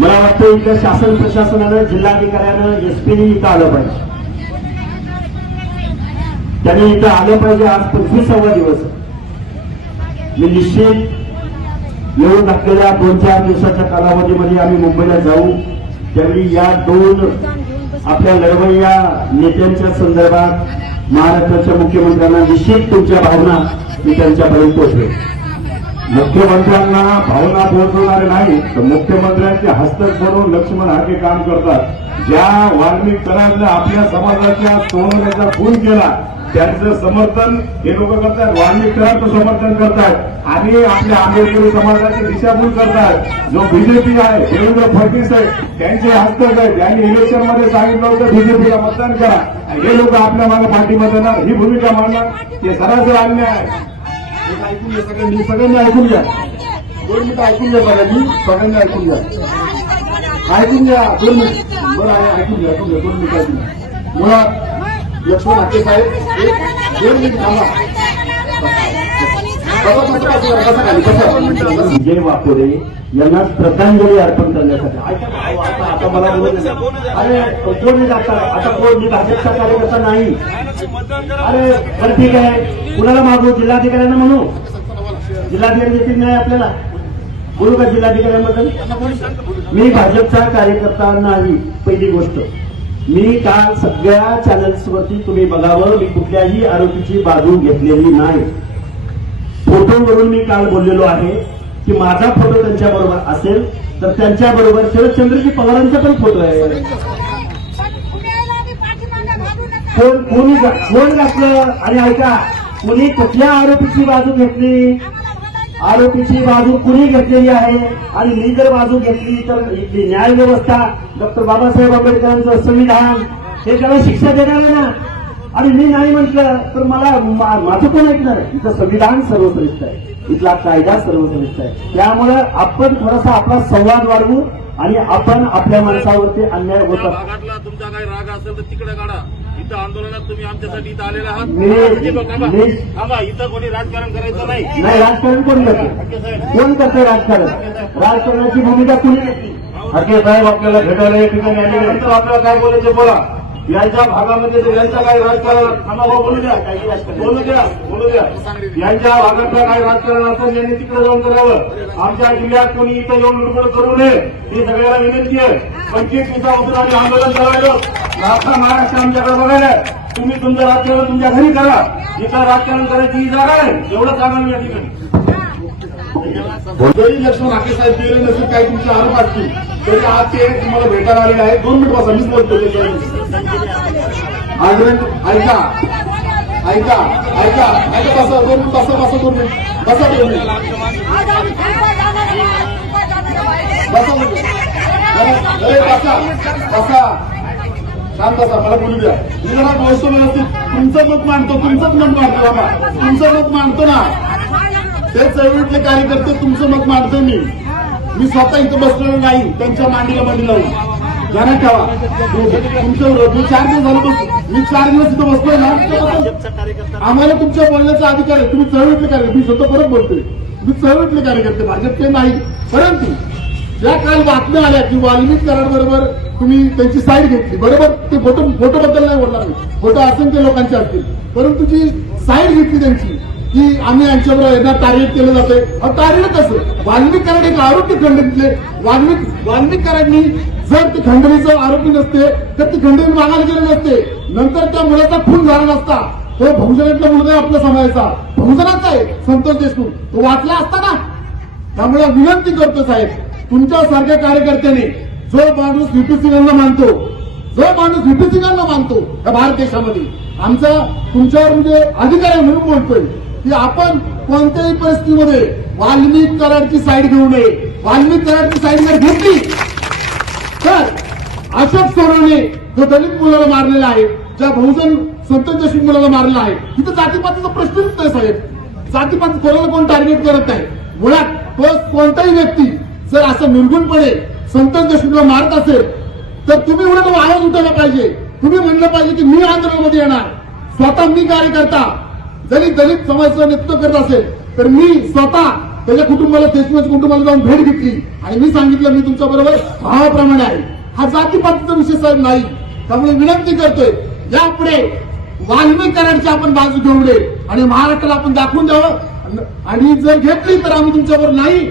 मला वाटतं इथं शासन प्रशासनानं जिल्हाधिकाऱ्यानं एसपीनी इथं आलं पाहिजे. त्यांनी इथं आलं पाहिजे. आज 25वा दिवस. मी निश्चित येऊन घातलेल्या 2-4 दिवसाच्या कालावधीमध्ये आम्ही मुंबईला जाऊ. त्यावेळी या 2 आपल्या लढवय्या नेत्यांच्या संदर्भात महाराष्ट्राच्या मुख्यमंत्र्यांना निश्चित तुमच्या भावना मी त्यांच्यापर्यंत पोहोचवेन. मुख्यमंत्र्यांना भावना पोहोचवणारे नाही तर मुख्यमंत्र्यांचे हस्तक म्हणून लक्ष्मण हाके काम करतात. ज्या वाल्मिक कराडनं आपल्या समाजाच्या सोडवण्याचा खून केला त्यांचं समर्थन हे लोक करतात. वाल्मिक कराडचं समर्थन करतात आणि आपल्या आंबेडकरी समाजाची दिशाभूल करतात. जो बीजेपी आहे देवेंद्र फडणवीस आहे त्यांचे हस्तक आहे. त्यांनी इलेक्शनमध्ये सांगितलं होतं बीजेपीला मतदान करा. हे लोक आपल्या मागे पाठीमध्ये येणार ही भूमिका मांडणार ते सरासर अन्याय आहे. ऐकून घ्या सगळ्यांनी ऐकून घ्या. 2 मिनिटं ऐकून घ्या सगळ्यांनी ऐकून घ्या. 2 मिनिट बरं आहे. ऐकून घ्या 2 मिनिटं ऐकून घ्या. मुळात लक्ष्मण हाके साहेब 2 मिनिट थांबा. विजय वाकोरे यांना श्रद्धांजली अर्पण करण्यासाठी आता मला अरे कोण आता कोण मी भाजपचा कार्यकर्ता नाही. अरे बरं ठीक आहे कुणाला मागू जिल्हाधिकाऱ्यांना म्हणू. जिल्हाधिकारी देतील नाही आपल्याला बोलू का जिल्हाधिकाऱ्यांबद्दल. मी भाजपचा कार्यकर्ता नाही. पहिली गोष्ट मी काल सगळ्या चॅनल्सवरती तुम्ही बघावं मी कुठल्याही आरोपीची बाजू घेतलेली नाही. फोटोवरून मी काल बोललेलो आहे की माझा फोटो त्यांच्याबरोबर असेल तर त्यांच्याबरोबर शरदचंद्रजी पवारांचा पण फोटो आहे. कोण घातलं आणि ऐका कुणी कुठल्या आरोपीची बाजू घेतली. आरोपीची बाजू कुणी घेतलेली आहे आणि मी जर बाजू घेतली तर इथली न्याय व्यवस्था डॉक्टर बाबासाहेब आंबेडकरांचं संविधान हे त्याला शिक्षा देणार आहे ना. आणि मी नाही म्हटलं तर मला माझं कोण ऐकणार आहे. इथं संविधान सर्वश्रेष्ठ आहे. इथला कायदा सर्वश्रेष्ठ आहे. त्यामुळे आपण थोडासा आपला संवाद वाढवू आणि आपण आपल्या माणसावरती अन्याय होतात. तुमचा काही राग असेल तर तिकडे काढा. इथं आंदोलनात तुम्ही आमच्यासाठी इथं आलेला आहात. थांबा इथं कोणी राजकारण करायचं नाही. राजकारण कोण करते. कोण करते राजकारण. राजकारणाची भूमिका कुणी घेतली. हाके साहेब आपल्याला भेटायला या ठिकाणी आलेले आपल्याला काय बोलायचे बोला. यांच्या भागामध्ये यांच्या काही राजकारण बोलू द्या. यांच्या भागातलं काही राजकारण असेल यांनी तिकडे जाऊन करावं. आमच्या जिल्ह्यात कोणी इथं येऊन लुडबुड करू नये ही सगळ्याला विनंती आहे. 25 दिवसापासून आम्ही आंदोलन करायलो. अख्खा महाराष्ट्र आमच्याकडे बघायला. तुम्ही तुमचं राजकारण तुमच्या घरी करा. जिथं राजकारण करायची ही जागा आहे एवढं सांगा मी या ठिकाणी. जरी लक्ष्मण हाके साहेब गेले नसेल काही तुमचे आरोप असतील तरी आज ते तुम्हाला भेटायला आलेले आहेत. 2 मिनिट बसा मीच बोलतो. ऐका बसा 2 मिनिट बसा 2 मिनिट बसा 2 मिनिट बसा शांत बसा. मला बोलू द्या. मी जरा बोलतो व्यवस्थित. तुमचं मत मांडतो. तुमचंच मत मांडतो बाबा. तुमचं मत मांडतो ना. ते चळवळीतले कार्यकर्ते तुमचं मत मांडतो मी स्वतः इथं बसलेलो नाही. त्यांच्या मांडीला लावून जाण्यात ठेवा. तुमचं मी 4 दिवस झालं बसतो. मी 4 दिवस इथं बसतोय ना. आम्हाला तुमच्या बोलण्याचा अधिकार आहे. तुम्ही चळवळीतले कार्यकर्ते. मी स्वतः परत बोलतोय तुम्ही चळवळीतले कार्यकर्ते भाजपचे नाही. परंतु ज्या काल बातम्या आल्या की वाल्मिक कराडबरोबर तुम्ही त्यांची साईड घेतली. बरोबर ते फोटो बद्दल नाही बोलणार मी. फोटो असंख्य लोकांचे असतील परंतु जी साईड घेतली त्यांची की आम्ही यांच्याबरोबर यांना टार्गेट केलं जातंय. टार्गेट कसं. वाल्मिक कराड एक आरोपी खंडणीतले. वाल्मिक कराडनी जर ते खंडणीचा आरोपी नसते तर ती खंडणी मागायला गेले नसते. नंतर त्या मुलाचा खून झाला नसता. तो बहुजनातला मुलगा आपल्या समाजाचा बहुजनाचा आहे संतोष देशमुख. तो वाचला असता ना. त्यामुळे विनंती करतो साहेब तुमच्यासारख्या कार्यकर्त्यांनी जो माणूस व्हीपी सिंगांना मानतो या भारत देशामध्ये आमचा तुमच्यावर म्हणजे अधिकार आहे म्हणून बोलतोय की आपण कोणत्याही परिस्थितीमध्ये वाल्मिक कराडची साईड घेऊ नये. वाल्मिक कराडची साईड जर घेतली तर अशोक सोनवणे जो दलित मुलाला मारलेला आहे ज्या बहुजन संतोष देशमुख मुलाला मारलेला आहे तिथं जातीपातीचा प्रश्नच नाही साहेब. जातीपात कोणाला कोण टार्गेट करत नाही. मुळात तो कोणताही व्यक्ती जर असं निर्गुणपणे संतोष देशमुखला मारत असेल तर तुम्ही उलट आवाज उठवला पाहिजे. तुम्ही म्हणलं पाहिजे की मी आंदोलनामध्ये येणार. स्वतः मी कार्यकर्ता जरी दलित समाजाचं नेतृत्व करत असेल तर मी स्वतः त्याच्या कुटुंबाला देशमुख कुटुंबाला जाऊन भेट घेतली आणि मी सांगितलं मी तुमच्या बरोबर भावाप्रमाणे आहे. हा जातीपातीचा विषय साहेब नाही. त्यामुळे विनंती करतोय यापुढे वाल्मिक कराडची आपण बाजू घेऊ नये आणि महाराष्ट्राला आपण दाखवून द्यावं आणि जर घेतली तर आम्ही तुमच्याबरोबर नाही.